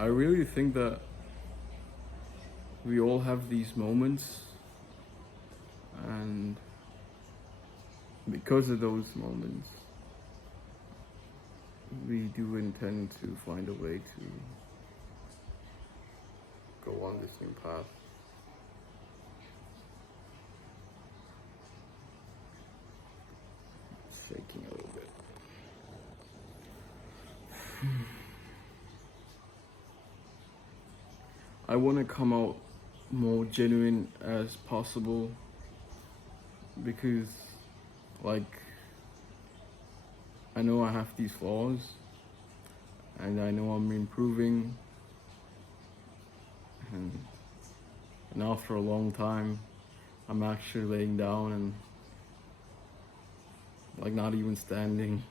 I really think that we all have these moments, and because of those moments, we do intend to find a way to go on this new path. Shaking a little bit. I want to come out more genuine as possible because, like, I know I have these flaws and I know I'm improving, and after a long time, I'm actually laying down and like not even standing,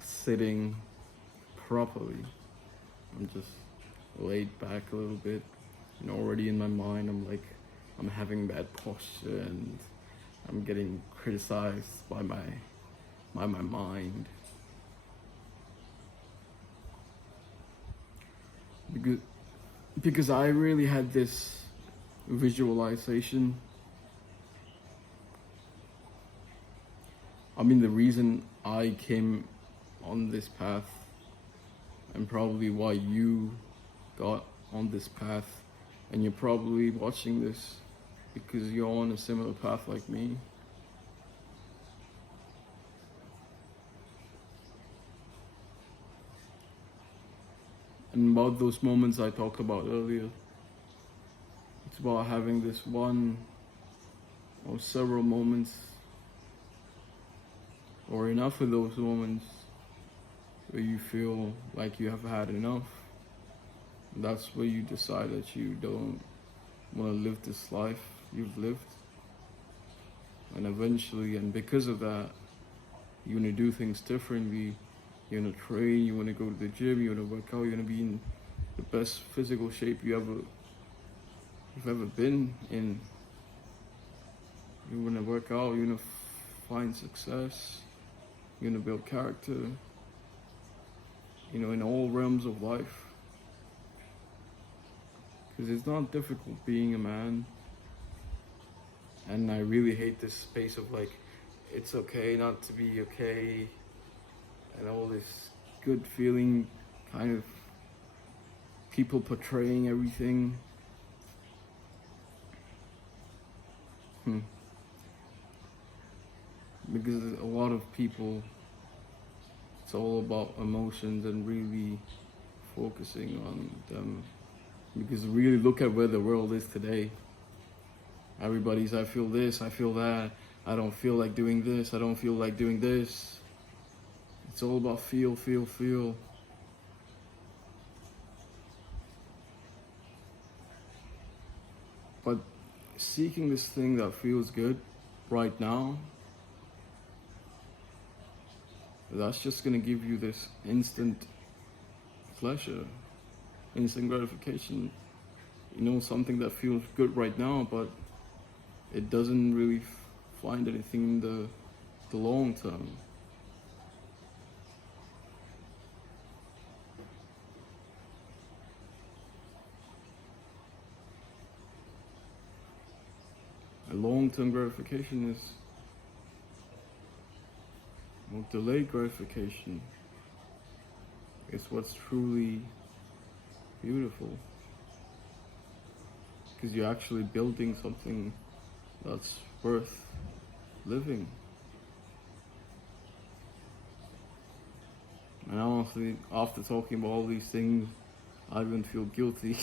sitting properly. I'm just laid back a little bit, and already in my mind, I'm having bad posture and I'm getting criticized by my mind because I really had this visualization. I mean, the reason I came on this path, and probably why you got on this path, and you're probably watching this because you're on a similar path like me. And about those moments I talked about earlier, it's about having this one or several moments, or enough of those moments, where you feel like you have had enough. That's where you decide that you don't want to live this life you've lived. And eventually, and because of that, you want to do things differently. You want to train, you want to go to the gym, you want to work out, you want to be in the best physical shape you've ever been in. You want to work out, you want to find success, you want to build character, in all realms of life. Because it's not difficult being a man. And I really hate this space of like, it's okay not to be okay, and all this good feeling kind of people portraying everything. Because a lot of people, it's all about emotions and really focusing on them. Because really look at where the world is today. Everybody's, I feel this, I feel that, I don't feel like doing this, I don't feel like doing this. It's all about feel. But seeking this thing that feels good right now, that's just gonna give you this instant pleasure, instant gratification. Something that feels good right now, but it doesn't really find anything in the long term. A long-term gratification is, well, delayed gratification is what's truly beautiful, because you're actually building something that's worth living. And honestly, after talking about all these things, I even feel guilty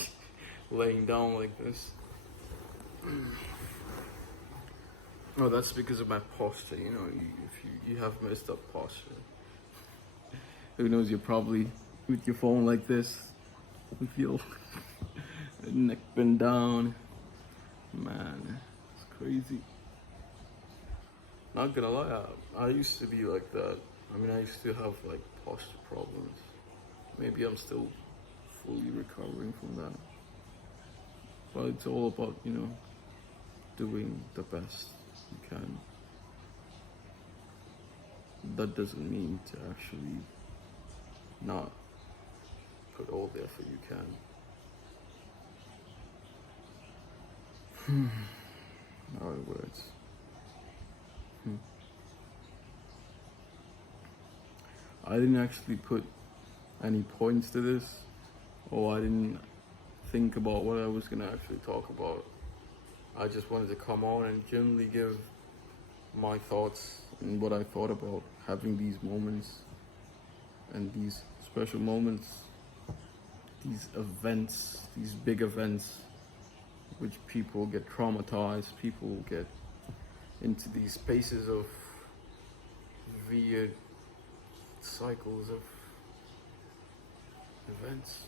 laying down like this. Oh, that's because of my posture. If you have messed up posture, who knows? You're probably with your phone like this, with your neck bent down. Man, it's crazy. Not gonna lie, I used to be like that. I used to have like posture problems. Maybe I'm still fully recovering from that. But it's all about, doing the best you can. That doesn't mean to actually not put all the effort you can. All right, words. I didn't actually put any points to this, or I didn't think about what I was gonna actually talk about. I just wanted to come on and generally give my thoughts and what I thought about having these moments and these special moments, these events, these big events, which people get traumatized, people get into these spaces of weird cycles of events.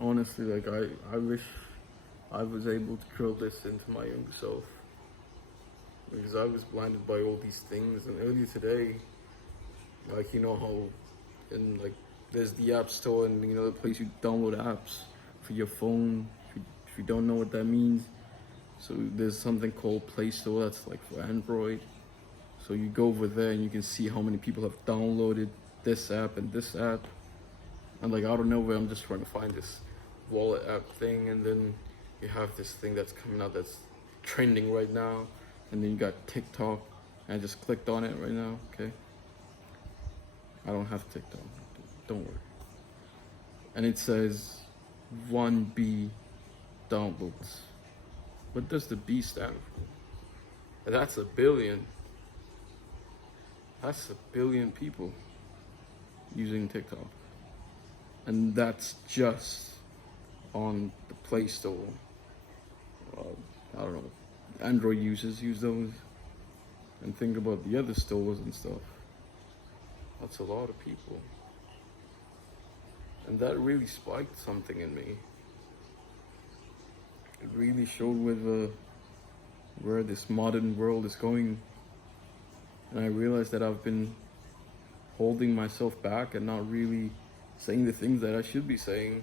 Honestly, like I wish I was able to drill this into my younger self, because I was blinded by all these things. And earlier today, like, you know how in like there's the app store, and you know the place you download apps for your phone. If you don't know what that means, so there's something called Play Store that's like for Android. So you go over there and you can see how many people have downloaded this app and this app. And like out of nowhere, I'm just trying to find this wallet app thing, and then you have this thing that's coming out that's trending right now, and then you got TikTok. And I just clicked on it right now. Okay, I don't have TikTok, don't worry. And it says 1B downloads. What does the B stand for? That's a billion. That's a billion people using TikTok. And that's just on the Play Store. I don't know. Android users use those. And think about the other stores and stuff. That's a lot of people. And that really spiked something in me. It really showed where this modern world is going. And I realized that I've been holding myself back and not really saying the things that I should be saying,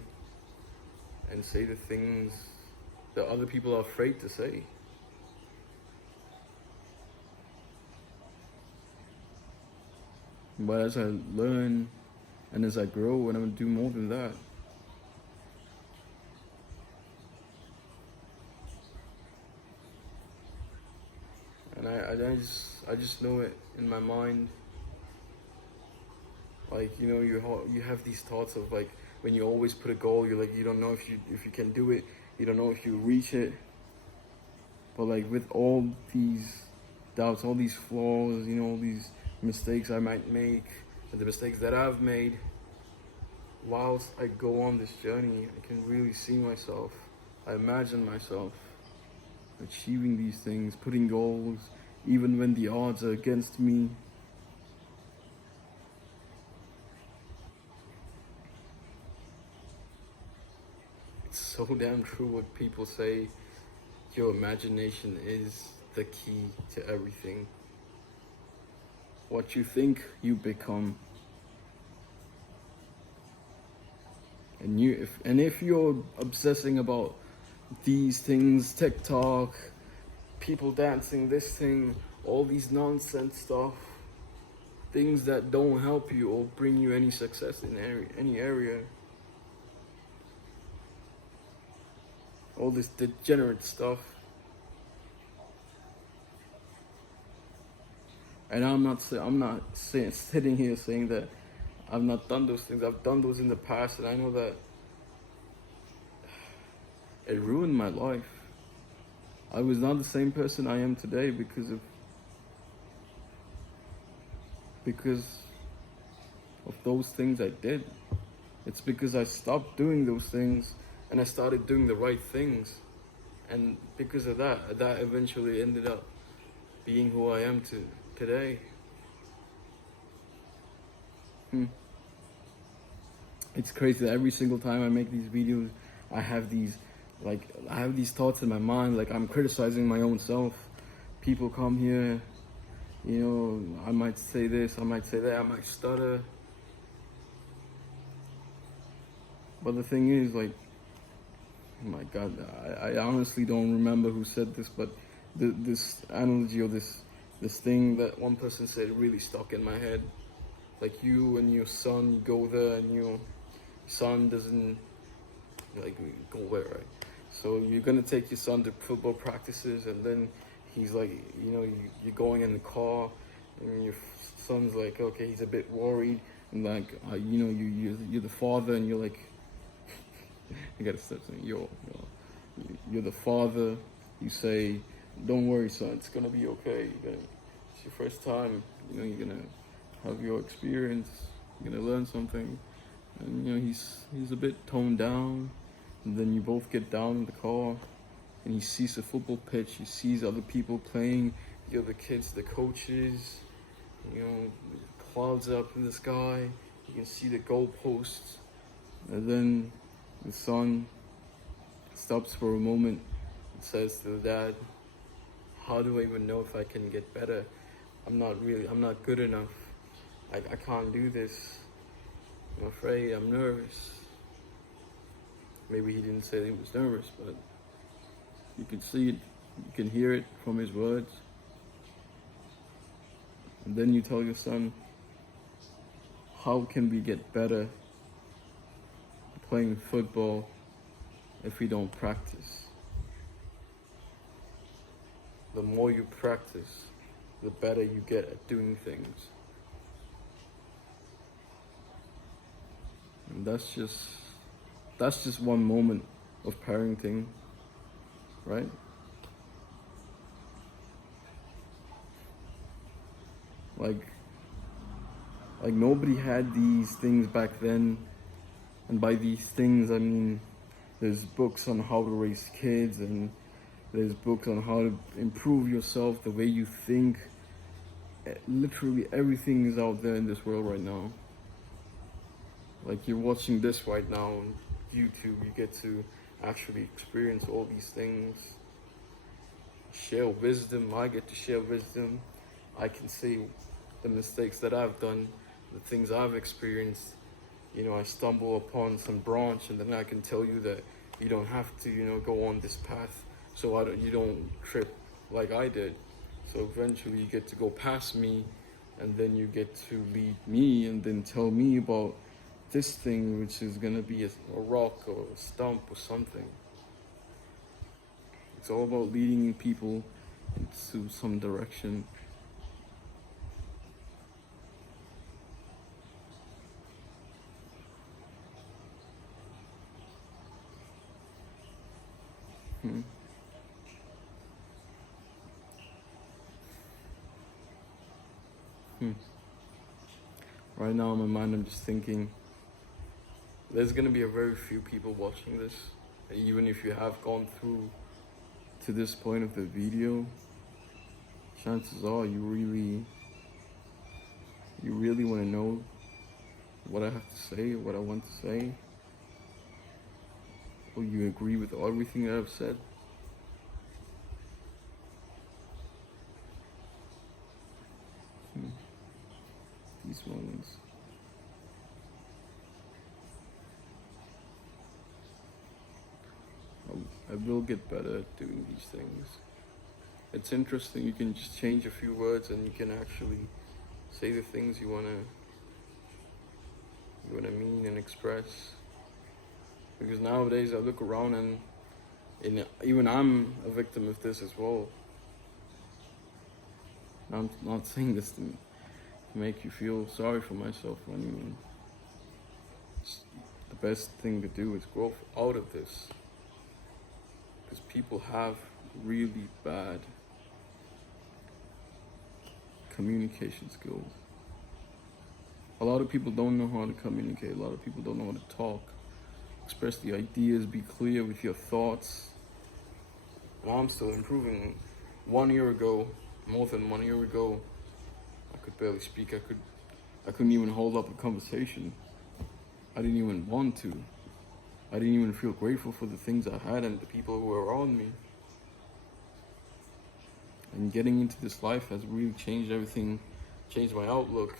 and say the things that other people are afraid to say. But as I learn and as I grow, and I'm gonna do more than that. And I just know it in my mind. Like, you know, you have these thoughts of like, when you always put a goal, you're like, you don't know if you can do it, you don't know if you reach it. But like with all these doubts, all these flaws, you know, all these mistakes I might make, and the mistakes that I've made, whilst I go on this journey, I can really see myself. I imagine myself achieving these things, putting goals, even when the odds are against me. It's so damn true what people say. Your imagination is the key to everything. What you think, you become. And if you're obsessing about these things, TikTok, people dancing, this thing, all these nonsense stuff, things that don't help you or bring you any success in any area, all this degenerate stuff. And I'm not sitting here saying that I've not done those things. I've done those in the past, and I know that it ruined my life. I was not the same person I am today because of those things I did. It's because I stopped doing those things and I started doing the right things. And because of that eventually ended up being who I am today. It's crazy that every single time I make these videos, I have these thoughts in my mind, like I'm criticizing my own self. People come here, you know, I might say this, I might say that, I might stutter. But the thing is, like, oh my God, I honestly don't remember who said this, but this analogy or this thing that one person said really stuck in my head. Like you and your son, you go there and your son doesn't like go where, right? So you're gonna take your son to football practices, and then he's like, you're going in the car, and your son's like, okay, he's a bit worried, and like, you're the father, and you're like, you gotta step to me, you're the father. You say, don't worry, son, it's gonna be okay. It's your first time. You're gonna have your experience. You're gonna learn something, and he's a bit toned down. And then you both get down in the car, and he sees the football pitch. He sees other people playing, the other kids, the coaches. Clouds up in the sky. You can see the goalposts, and then the son stops for a moment and says to the dad, "How do I even know if I can get better? I'm not good enough. I can't do this. I'm afraid, I'm nervous." Maybe he didn't say he was nervous, but you can see it, you can hear it from his words. And then you tell your son, how can we get better playing football if we don't practice? The more you practice, the better you get at doing things. And that's just one moment of parenting, right? Like nobody had these things back then, and by these things I mean there's books on how to raise kids, and there's books on how to improve yourself, the way you think. Literally everything is out there in this world right now. Like you're watching this right now on YouTube, you get to actually experience all these things. Share wisdom, I get to share wisdom. I can say the mistakes that I've done, the things I've experienced. I stumble upon some branch, and then I can tell you that you don't have to, go on this path, so you don't trip like I did. So eventually you get to go past me, and then you get to lead me, and then tell me about this thing, which is gonna be a rock or a stump or something. It's all about leading people into some direction. Right now in my mind, I'm just thinking, there's gonna be a very few people watching this. Even if you have gone through to this point of the video, chances are you really want to know what I have to say, what I want to say, or you agree with everything that I've said. These moments. I will get better at doing these things. It's interesting, you can just change a few words and you can actually say the things you wanna mean and express. Because nowadays I look around and even I'm a victim of this as well. I'm not saying this to make you feel sorry for myself or anyone. The best thing to do is grow out of this. Because people have really bad communication skills. A lot of people don't know how to communicate. A lot of people don't know how to talk. Express the ideas, be clear with your thoughts. And I'm still improving. 1 year ago, more than 1 year ago, I could barely speak. I couldn't even hold up a conversation. I didn't even want to. I didn't even feel grateful for the things I had and the people who were around me. And getting into this life has really changed everything, changed my outlook.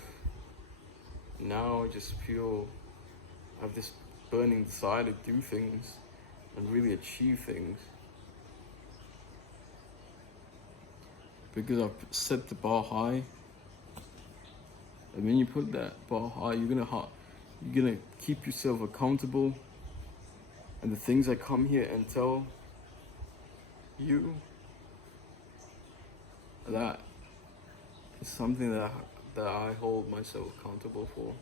Now I just feel I have this burning desire to do things and really achieve things. Because I've set the bar high, And when you put that bar high, you're gonna keep yourself accountable. And the things I come here and tell you, that is something that I hold myself accountable for.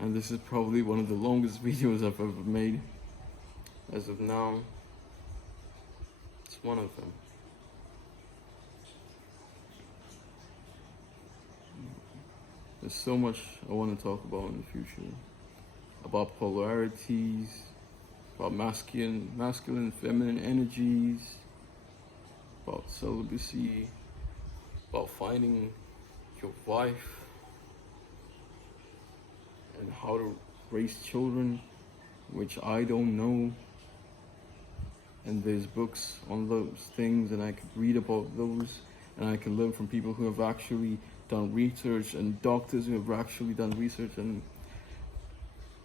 And this is probably one of the longest videos I've ever made. As of now, it's one of them. There's so much I want to talk about in the future. About polarities, about masculine, feminine energies, about celibacy, about finding your wife, and how to raise children, which I don't know. And there's books on those things, and I could read about those, and I can learn from people who have actually done research, and doctors who have actually done research. And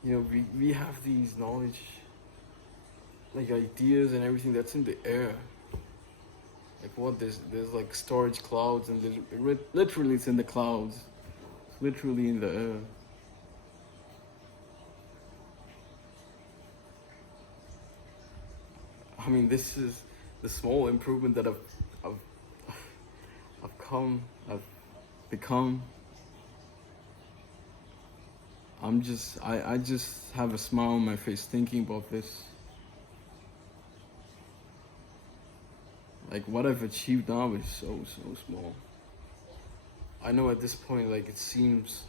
we have these knowledge, like ideas and everything that's in the air. Like what there's like storage clouds, and literally it's in the clouds. It's literally in the air. I mean, this is the small improvement that I've become. I just have a smile on my face thinking about this. Like what I've achieved now is so small. I know at this point, like, it seems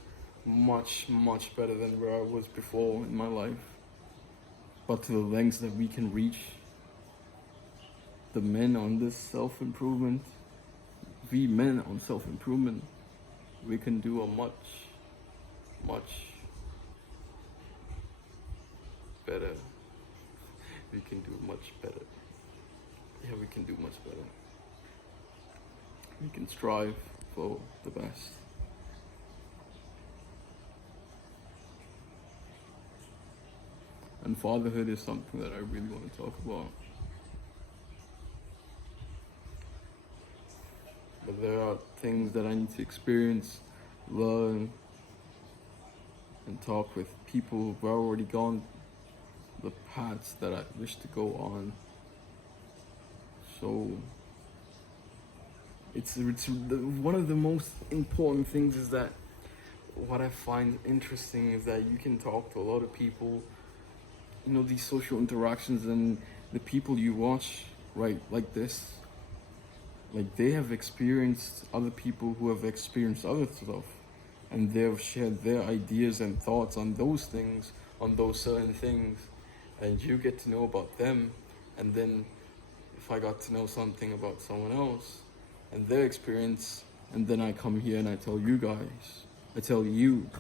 much better than where I was before in my life. But to the lengths that we can reach, the men on this self-improvement, we men on self-improvement, we can do a much better. We can do much better. Yeah, we can do much better. We can strive for the best. And fatherhood is something that I really want to talk about. But there are things that I need to experience, learn, and talk with people who've already gone the paths that I wish to go on. So one of the most important things is that what I find interesting is that you can talk to a lot of people, these social interactions, and the people you watch, right, like this, like they have experienced other people who have experienced other stuff, and they've shared their ideas and thoughts on those things, on those certain things, and you get to know about them. And then if I got to know something about someone else and their experience, and then I come here and I tell you guys, I tell you,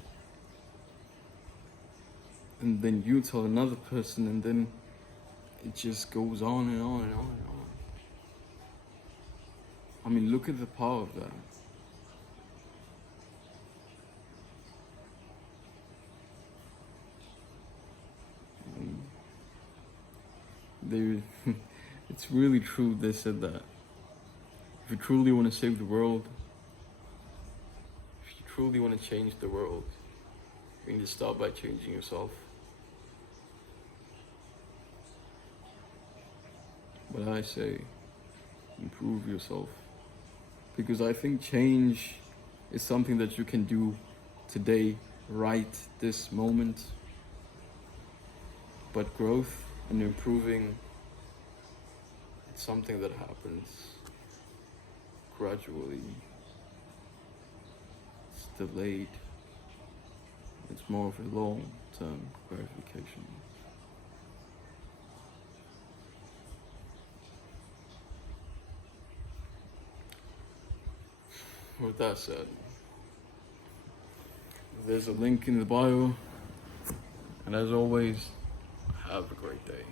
and then you tell another person, and then it just goes on and on and on and on. I mean, look at the power of that. It's really true, they said that if you truly want to save the world, if you truly want to change the world, you need to start by changing yourself. But I say, improve yourself. Because I think change is something that you can do today, right this moment. But growth and improving, it's something that happens gradually. It's delayed. It's more of a long-term gratification. With that said, there's a link in the bio, and as always, have a great day.